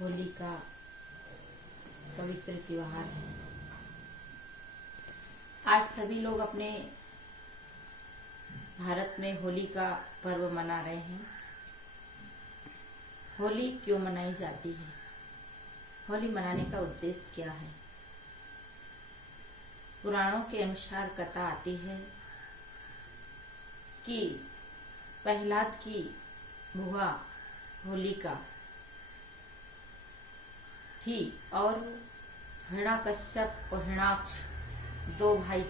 होली का पवित्र त्योहार है। आज सभी लोग अपने भारत में होली का पर्व मना रहे हैं। होली क्यों मनाई जाती है? होली मनाने का उद्देश्य क्या है? पुराणों के अनुसार कथा आती है कि प्रहलाद की बुआ होलिका थी और हिरण्यकश्यप और हिरण्याक्ष दो भाई।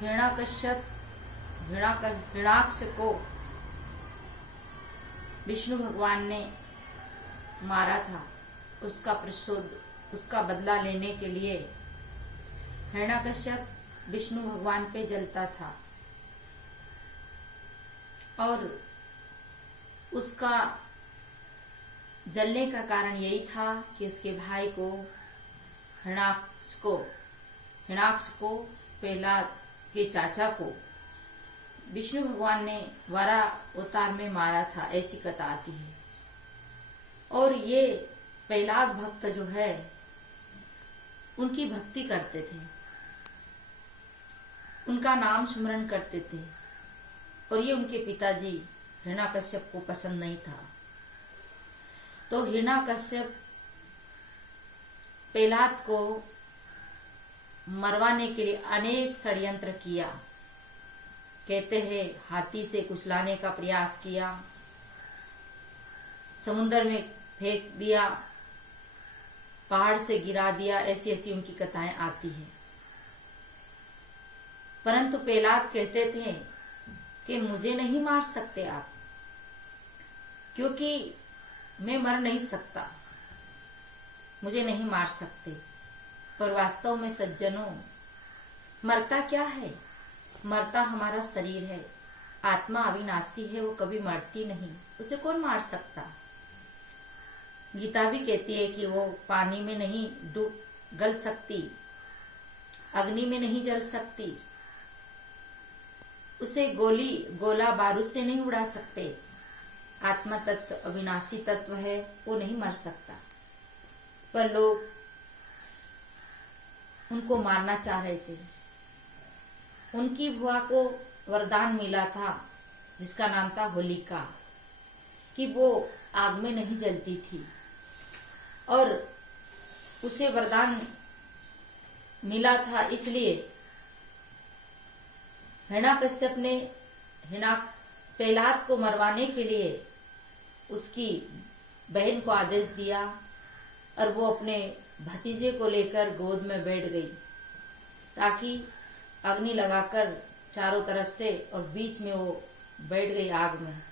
हिरण्यकश्यप हिरण्याक्ष को विष्णु भगवान ने मारा था। उसका बदला लेने के लिए हिरण्यकश्यप विष्णु भगवान पे जलता था और उसका जलने का कारण यही था कि उसके भाई को हिरण्याक्ष को प्रहलाद के चाचा को विष्णु भगवान ने वरा अवतार में मारा था, ऐसी कथा आती है। और ये प्रहलाद भक्त जो है उनकी भक्ति करते थे, उनका नाम स्मरण करते थे और ये उनके पिताजी हिरण्याकश्यप को पसंद नहीं था। तो हिरण्याकश्यप प्रहलाद को मरवाने के लिए अनेक षड्यंत्र किया। कहते हैं हाथी से कुचलाने का प्रयास किया, समुद्र में फेंक दिया, पहाड़ से गिरा दिया, ऐसी ऐसी उनकी कथाएं आती हैं। परंतु प्रहलाद कहते थे कि मुझे नहीं मार सकते आप, क्योंकि मैं मर नहीं सकता, मुझे नहीं मार सकते। पर वास्तव में सज्जनों, मरता क्या है? मरता हमारा शरीर है। आत्मा अविनाशी है, वो कभी मरती नहीं, उसे कौन मार सकता? गीता भी कहती है कि वो पानी में नहीं गल सकती, अग्नि में नहीं जल सकती, उसे गोला बारूद से नहीं उड़ा सकते। आत्मा तत्व अविनाशी तत्व है, वो नहीं मर सकता। पर लोग उनको मारना चाह रहे थे। उनकी बुआ को वरदान मिला था जिसका नाम था होलिका, कि वो आग में नहीं जलती थी और उसे वरदान मिला था। इसलिए हिरण्याकश्यप ने प्रहलाद को मरवाने के लिए उसकी बहन को आदेश दिया और वो अपने भतीजे को लेकर गोद में बैठ गई, ताकि अग्नि लगाकर चारों तरफ से और बीच में वो बैठ गई आग में,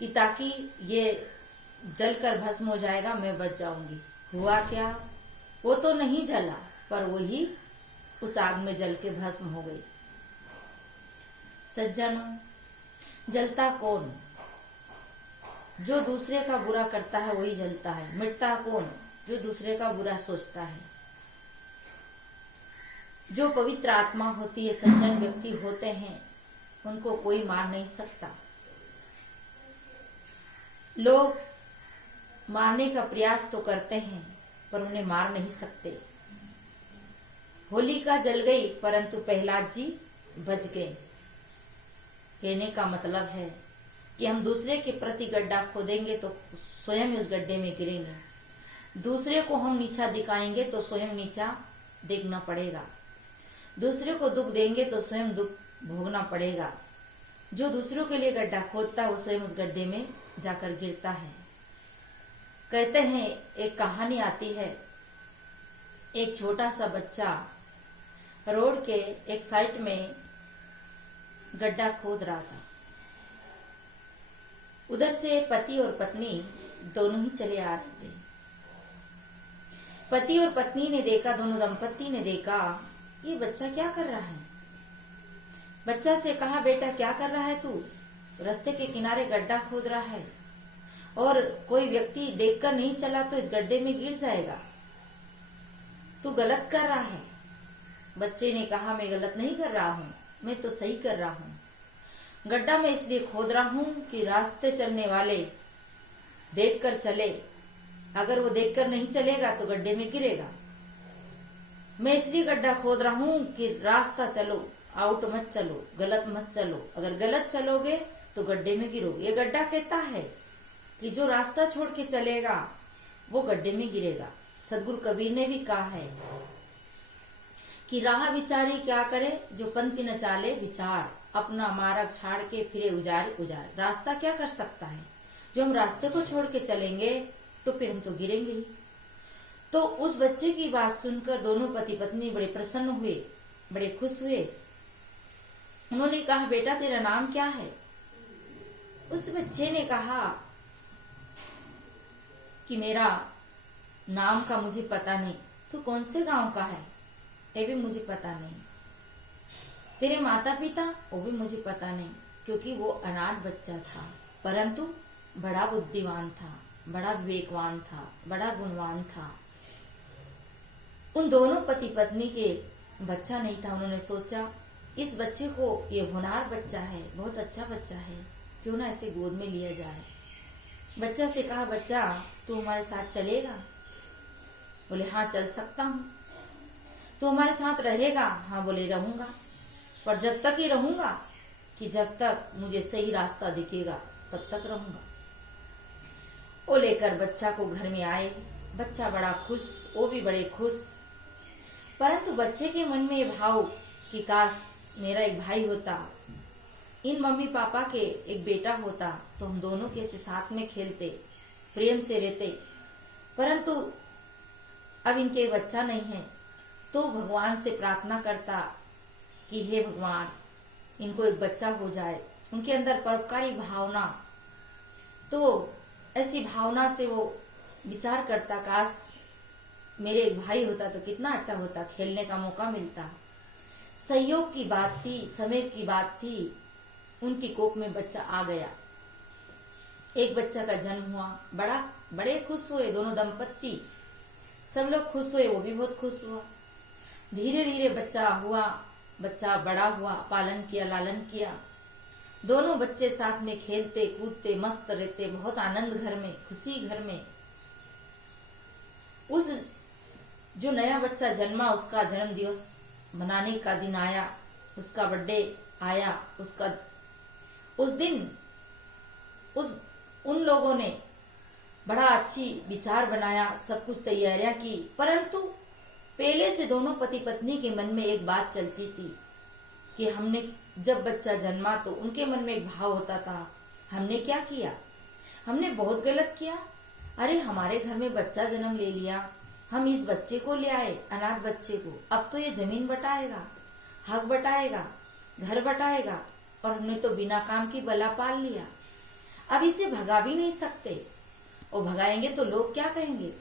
कि ताकि ये जलकर भस्म हो जाएगा, मैं बच जाऊंगी। हुआ क्या? वो तो नहीं जला, पर वही उस आग में जल के भस्म हो गई। सज्जनों, जलता कौन? जो दूसरे का बुरा करता है वही जलता है। मिटता कौन? जो दूसरे का बुरा सोचता है। जो पवित्र आत्मा होती है, सज्जन व्यक्ति होते हैं, उनको कोई मार नहीं सकता। लोग मारने का प्रयास तो करते हैं पर उन्हें मार नहीं सकते। होलिका जल गई परंतु प्रहलाद जी बच गए। कहने का मतलब है कि हम दूसरे के प्रति गड्ढा खोदेंगे तो स्वयं उस गड्ढे में गिरेंगे। दूसरे को हम नीचा दिखाएंगे तो स्वयं नीचा देखना पड़ेगा। दूसरे को दुख देंगे तो स्वयं दुख भोगना पड़ेगा। जो दूसरों के लिए गड्ढा खोदता है वो स्वयं उस गड्ढे में जाकर गिरता है। कहते हैं, एक कहानी आती है, एक छोटा सा बच्चा रोड के एक साइड में गड्ढा खोद रहा था। उधर से पति और पत्नी दोनों ही चले आ रहे थे। पति और पत्नी ने देखा, दोनों दंपत्ति ने देखा, ये बच्चा क्या कर रहा है। बच्चा से कहा, बेटा क्या कर रहा है तू? रास्ते के किनारे गड्ढा खोद रहा है और कोई व्यक्ति देखकर नहीं चला तो इस गड्ढे में गिर जाएगा, तू गलत कर रहा है। बच्चे ने कहा, मैं गलत नहीं कर रहा हूँ, मैं तो सही कर रहा हूँ। गड्ढा मैं इसलिए खोद रहा हूँ कि रास्ते चलने वाले देखकर चले। अगर वो देखकर नहीं चलेगा तो गड्ढे में गिरेगा। मैं इसलिए गड्ढा खोद रहा हूं कि रास्ता चलो, आउट मत चलो, गलत मत चलो। अगर गलत चलोगे तो गड्ढे में गिरोगे। ये गड्ढा कहता है कि जो रास्ता छोड़ के चलेगा वो गड्ढे में गिरेगा। सदगुरु कबीर ने भी कहा है कि राह विचारी क्या करे, जो पंथी न चाले विचार, अपना मार्ग छाड़ के फिरे उजारे उजारे। रास्ता क्या कर सकता है? जो हम रास्ते को छोड़ के चलेंगे तो फिर हम तो गिरेंगे ही। तो उस बच्चे की बात सुनकर दोनों पति पत्नी बड़े प्रसन्न हुए, बड़े खुश हुए। उन्होंने कहा, बेटा तेरा नाम क्या है? उस बच्चे ने कहा कि मेरा नाम का मुझे पता नहीं। तू कौन से गांव का है? ये भी मुझे पता नहीं। तेरे माता पिता? वो भी मुझे पता नहीं। क्योंकि वो अनाथ बच्चा था, परंतु बड़ा बुद्धिमान था, बड़ा विवेकवान था, बड़ा गुणवान था। उन दोनों पति पत्नी के बच्चा नहीं था। उन्होंने सोचा इस बच्चे को, ये होनहार बच्चा है, बहुत अच्छा बच्चा है, क्यों ना इसे गोद में लिया जाए। बच्चा से कहा, बच्चा तू हमारे साथ चलेगा? बोले हाँ चल सकता हूँ। तू हमारे साथ रहेगा? हाँ बोले रहूंगा, पर जब तक ही रहूंगा कि जब तक मुझे सही रास्ता दिखेगा तब तक रहूंगा। वो लेकर बच्चा को घर में आए। बच्चा बड़ा खुश, वो भी बड़े खुश। परंतु बच्चे के मन में ये भाव कि काश मेरा एक भाई होता, इन मम्मी पापा के एक बेटा होता तो हम दोनों कैसे साथ में खेलते, प्रेम से रहते। परंतु अब इनके बच्चा नहीं है, तो भगवान से प्रार्थना करता कि हे भगवान, इनको एक बच्चा हो जाए। उनके अंदर परोपकारी भावना, तो ऐसी भावना से वो विचार करता, काश मेरे एक भाई होता तो कितना अच्छा होता, खेलने का मौका मिलता। सहयोग की बात थी, समय की बात थी, उनकी कोख में बच्चा आ गया। एक बच्चा का जन्म हुआ। बड़े खुश हुए दोनों दंपत्ति, सब लोग खुश हुए, वो भी बहुत खुश हुआ। धीरे धीरे बच्चा हुआ, बच्चा बड़ा हुआ, पालन किया, लालन किया। दोनों बच्चे साथ में खेलते कूदते मस्त रहते, बहुत आनंद घर में, खुशी घर में। उस जो नया बच्चा जन्मा, उसका जन्म दिवस मनाने का दिन आया, उसका बर्थडे आया। उस दिन उन लोगों ने बड़ा अच्छी विचार बनाया, सब कुछ तैयारियां की। परंतु पहले से दोनों पति पत्नी के मन में एक बात चलती थी कि हमने जब बच्चा जन्मा तो उनके मन में एक भाव होता था, हमने क्या किया, हमने बहुत गलत किया। अरे हमारे घर में बच्चा जन्म ले लिया, हम इस बच्चे को ले आए, अनाथ बच्चे को, अब तो ये जमीन बटाएगा, हक बटाएगा, घर बटाएगा, और हमने तो बिना काम की बला पाल लिया। अब इसे भगा भी नहीं सकते, और भगाएंगे तो लोग क्या कहेंगे,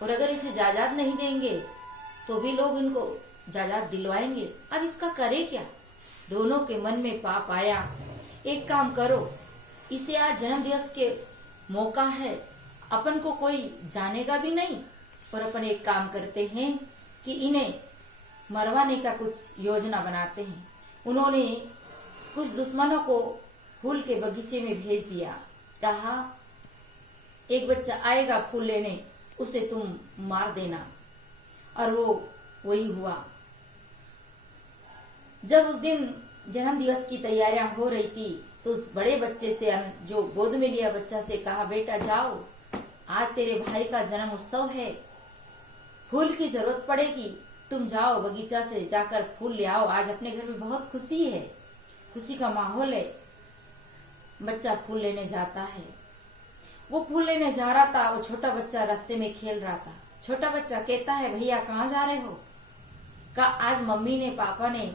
और अगर इसे जायदाद नहीं देंगे तो भी लोग इनको जायदाद दिलवाएंगे। अब इसका करे क्या? दोनों के मन में पाप आया, एक काम करो, इसे आज जन्म दिवस के मौका है, अपन को कोई जानेगा भी नहीं, और अपन एक काम करते हैं कि इन्हें मरवाने का कुछ योजना बनाते हैं। उन्होंने कुछ दुश्मनों को फूल के बगीचे में भेज दिया। कहा एक बच्चा आएगा फूल लेने, उसे तुम मार देना। और वो वही हुआ। जब उस दिन जन्म दिवस की तैयारियां हो रही थी तो उस बड़े बच्चे से, जो गोद में लिया बच्चा से कहा, बेटा जाओ, आज तेरे भाई का जन्म उत्सव है, फूल की जरूरत पड़ेगी, तुम जाओ बगीचा से जाकर फूल ले आओ, आज अपने घर में बहुत खुशी है, खुशी का माहौल है। बच्चा फूल लेने जाता है। वो फूल लेने जा रहा था, वो छोटा बच्चा रास्ते में खेल रहा था। छोटा बच्चा कहता है, भैया कहाँ जा रहे हो? कहा आज मम्मी ने पापा ने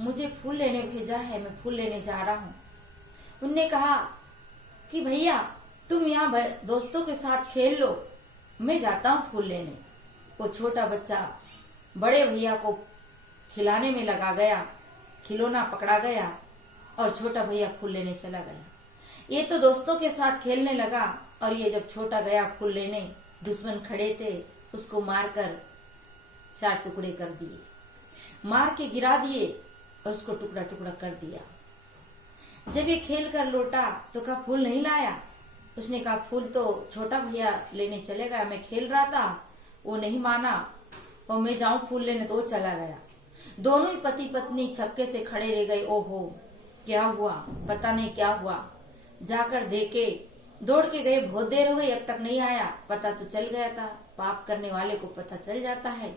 मुझे फूल लेने भेजा है, मैं फूल लेने जा रहा हूँ। उनने कहा कि भैया तुम यहाँ दोस्तों के साथ खेल लो, मैं जाता हूँ फूल लेने। वो छोटा बच्चा बड़े भैया को खिलाने में लगा गया, खिलौना पकड़ा गया और छोटा भैया फूल लेने चला गया। ये तो दोस्तों के साथ खेलने लगा, और ये जब छोटा गया फूल लेने, दुश्मन खड़े थे, उसको मारकर 4 टुकड़े कर दिए, मार के गिरा दिए और उसको टुकड़ा टुकड़ा कर दिया। जब ये खेल कर लौटा तो कहा फूल नहीं लाया? उसने कहा फूल तो छोटा भैया लेने चले गया, मैं खेल रहा था, वो नहीं माना और मैं जाऊं फूल लेने तो वो चला गया। दोनों ही पति पत्नी छक्के से खड़े रह गए। ओहो क्या हुआ, पता नहीं क्या हुआ। जाकर देखे, दौड़ के गए, बहुत देर हो गई अब तक नहीं आया। पता तो चल गया था, पाप करने वाले को पता चल जाता है।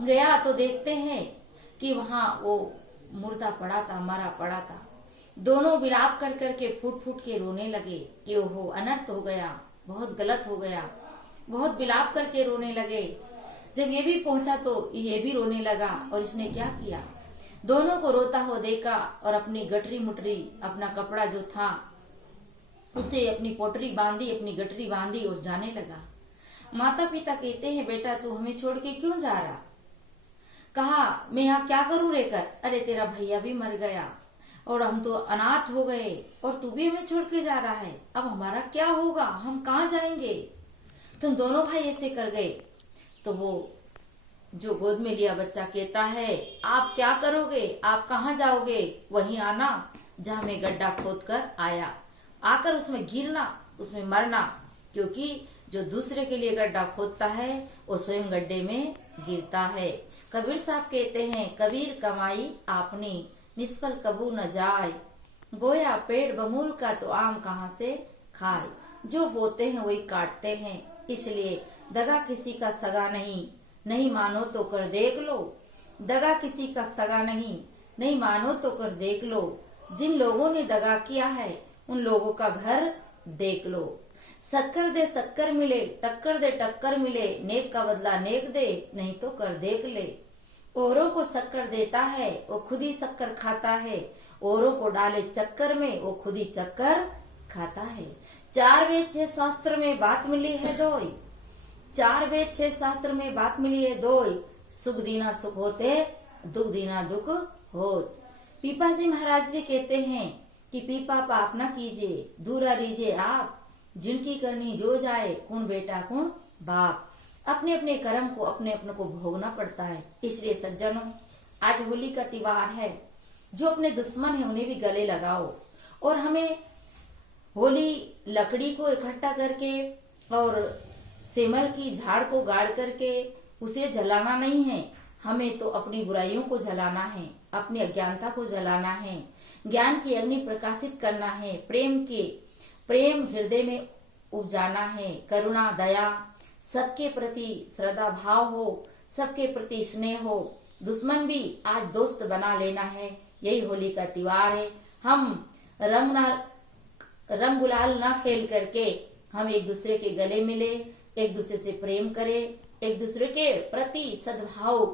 गया तो देखते हैं कि वहां वो मुर्दा पड़ा था, मरा पड़ा था। दोनों विलाप कर करके फूट फूट के रोने लगे कि ओहो अनर्थ हो गया, बहुत गलत हो गया। बहुत विलाप करके रोने लगे। जब ये भी पहुंचा तो ये भी रोने लगा। और इसने क्या किया, दोनों को रोता हुआ देखा और अपनी गठरी मुटरी, अपना कपड़ा जो था उसे अपनी पोटरी बांधी, अपनी गठरी बांधी और जाने लगा। माता पिता कहते हैं बेटा तू हमें छोड़ के क्यों जा रहा। कहा मैं यहाँ क्या करूं रहकर, अरे तेरा भैया भी मर गया और हम तो अनाथ हो गए और तू भी हमें छोड़ के जा रहा है, अब हमारा क्या होगा, हम कहाँ जाएंगे। तुम दोनों भाई ऐसे कर गए। तो वो जो गोद में लिया बच्चा कहता है आप क्या करोगे, आप कहाँ जाओगे, वहीं आना जहां मैं गड्ढा खोद कर आया, आकर उसमें गिरना, उसमें मरना, क्योंकि जो दूसरे के लिए गड्ढा खोदता है वो स्वयं गड्ढे में गिरता है। कबीर साहब कहते हैं कबीर कमाई आपने, निष्फल कबू न जाए, बोया पेड़ बमूल का तो आम कहाँ से खाए। जो बोते हैं वही काटते हैं, इसलिए दगा किसी का सगा नहीं, नहीं मानो तो कर देख लो। दगा किसी का सगा नहीं, नहीं मानो तो कर देख लो। जिन लोगों ने दगा किया है उन लोगों का घर देख लो। शक्कर दे शक्कर मिले, टक्कर दे टक्कर मिले, नेक का बदला नेक दे, नहीं तो कर देख ले। औरों को शक्कर देता है वो खुद ही शक्कर खाता है, औरों को डाले चक्कर में वो खुद ही चक्कर खाता है। 4 वेद 6 शास्त्र में बात मिली है दोई, 4 वेद 6 शास्त्र में बात मिली है दोई, सुख दीना सुख होते, दुख दीना दुख होत। पीपा जी महाराज भी कहते हैं कि पीपा पाप न कीजिए, दूरा लीजिए आप, जिनकी करनी जो जाए, कौन बेटा कौन बाप। अपने अपने कर्म को अपने अपने को भोगना पड़ता है। इसलिए सज्जनों आज होली का त्योहार है, जो अपने दुश्मन है उन्हें भी गले लगाओ। और हमें होली लकड़ी को इकट्ठा करके और सेमल की झाड़ को गाड़ करके उसे जलाना नहीं है, हमें तो अपनी बुराइयों को जलाना है, अपनी अज्ञानता को जलाना है, ज्ञान की अग्नि प्रकाशित करना है, प्रेम हृदय में उपजाना है, करुणा दया, सबके प्रति श्रद्धा भाव हो, सबके प्रति स्नेह हो। दुश्मन भी आज दोस्त बना लेना है, यही होली का त्योहार है। हम रंग गुलाल ना खेल करके हम एक दूसरे के गले मिले, एक दूसरे से प्रेम करें, एक दूसरे के प्रति सद्भाव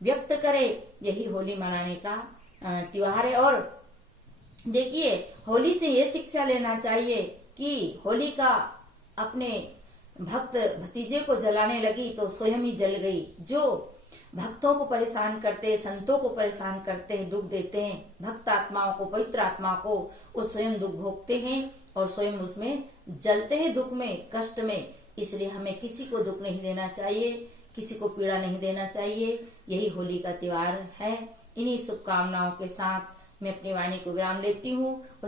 व्यक्त करें, यही होली मनाने का त्योहार है। और देखिए होली से ये शिक्षा लेना चाहिए कि होली का अपने भक्त भतीजे को जलाने लगी तो स्वयं ही जल गई। जो भक्तों को परेशान करते हैं, संतों को परेशान करते हैं, दुख देते हैं, भक्त आत्माओं को, पवित्र आत्मा को, वो स्वयं दुख भोगते हैं और स्वयं उसमें जलते हैं, दुख में, कष्ट में। इसलिए हमें किसी को दुख नहीं देना चाहिए, किसी को पीड़ा नहीं देना चाहिए, यही होली का त्योहार है। इन्हीं शुभकामनाओं के साथ मैं अपनी वाणी को विराम लेती हूँ।